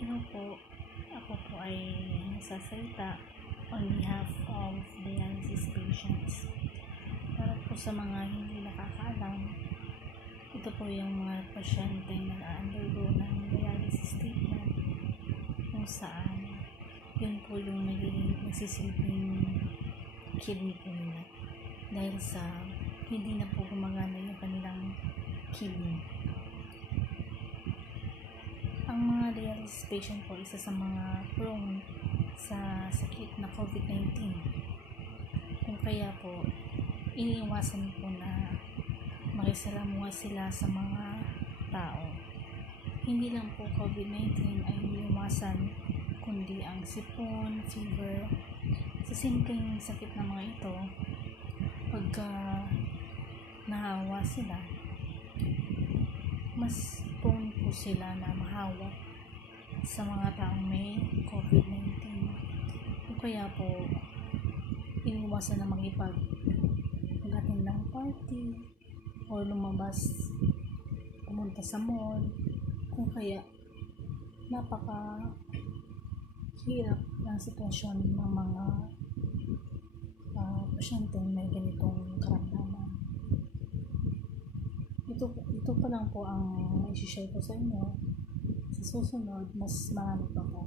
Hello po, ako po ay nagsasalita on behalf of dialysis patients. Para po sa mga hindi nakakaalam, ito po yung mga pasyente na na-undergo ng dialysis treatment kung saan yun po yung nagsisilbing kidney po nila dahil sa hindi na po gumagana yung kanilang kidney. Ang mga dialysis patient po isa sa mga prone sa sakit na COVID-19. Kung kaya po, iniiwasan po na makisalamuha sila sa mga tao. Hindi lang po COVID-19 ay iniiwasan, kundi ang sipon, fever. Sa simpleng sakit na mga ito, pagka nahawa sila, mas prone po sila na mahawa sa mga taong may COVID-19. Kung kaya po, iniwasan na mag-attend ng party o lumabas, pumunta sa mall. Kung kaya, napaka-hirap ng sitwasyon ng mga pasyenteng may ganitong karamdaman. Ito pa lang po ang i-share ko sa inyo. Sa susunod, mas marami pa po.